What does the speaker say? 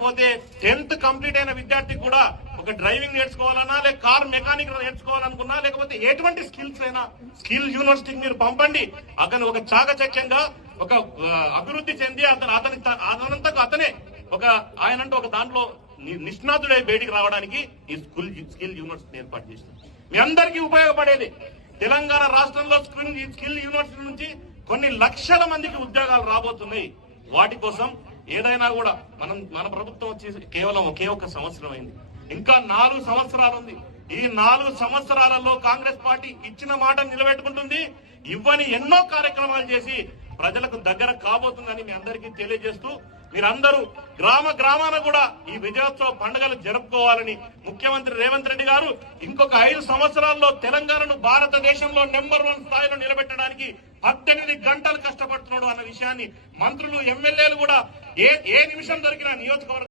లేకపోతే 10th complete అయిన విద్యార్థికి కూడా ఒక డ్రైవింగ్ నేర్చుకోవాలన్నా, లేక కార్ మెకానిక్ నేర్చుకోవాలనుకున్నా, లేకపోతే ఎటువంటి స్కిల్స్ అయినా స్కిల్ యూనివర్సిటీకి మీరు పంపండి. అతను ఒక చాకచక్యంగా ఒక అభివృద్ధి చెంది అతనంతకు అతనే ఒక ఆయనంటూ ఒక దాంట్లో నిష్ణాతుడై బయటికి రావడానికి ఈ స్కిల్ యూనివర్సిటీ ఏర్పాటు చేసింది. మీ అందరికీ ఉపయోగపడేది. తెలంగాణ రాష్ట్రంలో స్కిల్ యూనివర్సిటీ నుంచి కొన్ని లక్షల మందికి ఉద్యోగాలు రాబోతున్నాయి. వాటి కోసం ఏదైనా కూడా మన ప్రభుత్వం వచ్చి కేవలం ఒకే ఒక సంవత్సరం అయింది. ఇంకా 4 సంవత్సరాలు ఉంది. ఈ 4 సంవత్సరాలలో కాంగ్రెస్ పార్టీ ఇచ్చిన మాట నిలబెట్టుకుంటుంది. ఇవ్వని ఎన్నో కార్యక్రమాలు చేసి ప్రజలకు దగ్గర కాబోతుందని మీ అందరికీ తెలియజేస్తూ, మీరందరూ గ్రామాన కూడా ఈ విజయోత్సవ పండుగలు జరుపుకోవాలని ముఖ్యమంత్రి రేవంత్ రెడ్డి గారు ఇంకొక 5 సంవత్సరాల్లో తెలంగాణను భారతదేశంలో నెంబర్ 1 స్థాయిలో నిలబెట్టడానికి 18 గంటలు కష్టపడుతున్నాడు అన్న విషయాన్ని మంత్రులు, ఎమ్మెల్యేలు కూడా ఏ నిమిషం దొరికిన నియోజకవర్గం